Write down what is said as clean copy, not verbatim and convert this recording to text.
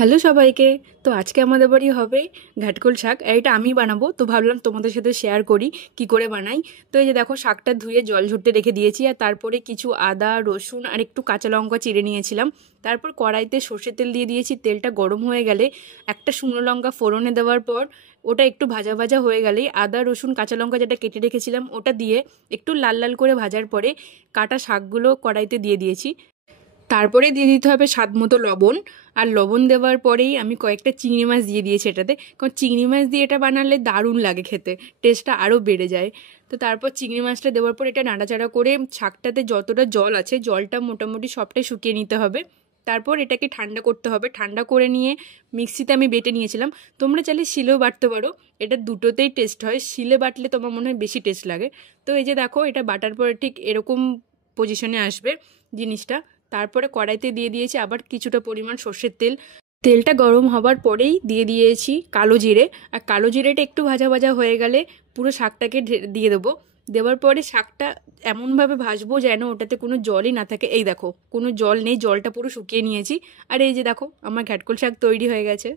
Hello সবাইকে। তো আজকে আমাদের বাড়ি হবে ঘাটকোল শাক, আর এটা আমি বানাবো। তো ভাবলাম তোমাদের সাথে শেয়ার করি কি করে বানাই। তো এই যে দেখো, শাকটা ধুয়ে জল ঝরতে রেখে দিয়েছি, আর তারপরে কিছু আদা রসুন আর একটু কাঁচা লঙ্কা চিড়ে নিয়েছিলাম। তারপর কড়াইতে সর্ষের তেল দিয়ে দিয়েছি। তেলটা গরম হয়ে গেলে একটা শুকনো লঙ্কা ফোড়নে দেওয়ার পর ওটা একটু ভাজা ভাজা হয়ে গেলেই আদা রসুন কাঁচা লঙ্কা যেটা কেটে রেখেছিলাম ওটা দিয়ে একটু লাল লাল করে ভাজার পরে কাটা শাকগুলো কড়াইতে দিয়ে দিয়েছি। তারপরে দিয়ে দিতে হবে স্বাদ মতো লবণ। আর লবণ দেওয়ার পরেই আমি কয়েকটা চিংড়ি মাছ দিয়ে দিয়েছি এটাতে, কারণ চিংড়ি মাছ দিয়ে এটা বানালে দারুণ লাগে খেতে, টেস্টটা আরও বেড়ে যায়। তো তারপর চিংড়ি মাছটা দেওয়ার পর এটা নাড়াচাড়া করে শাকটাতে যতটা জল আছে জলটা মোটামুটি সবটাই শুকিয়ে নিতে হবে। তারপর এটাকে ঠান্ডা করতে হবে। ঠান্ডা করে নিয়ে মিক্সিতে আমি বেটে নিয়েছিলাম। তোমরা চাইলে শিলেও বাটতে পারো, এটা দুটোতেই টেস্ট হয়। শিলে বাটলে তোমার মনে হয় বেশি টেস্ট লাগে। তো এই যে দেখো, এটা বাটার পরে ঠিক এরকম পজিশনে আসবে জিনিসটা। তারপরে কড়াইতে দিয়ে দিয়েছি আবার কিছুটা পরিমাণ সর্ষের তেল। তেলটা গরম হবার পরেই দিয়ে দিয়েছি কালো জিরে। আর কালো জিরেটা একটু ভাজা ভাজা হয়ে গেলে পুরো শাকটাকে দিয়ে দেবো। দেওয়ার পরে শাকটা এমনভাবে ভাজবো যেন ওটাতে কোনো জলই না থাকে। এই দেখো, কোনো জল নেই, জলটা পুরো শুকিয়ে নিয়েছি। আর এই যে দেখো, আমার ঘাটকোল শাক তৈরি হয়ে গেছে।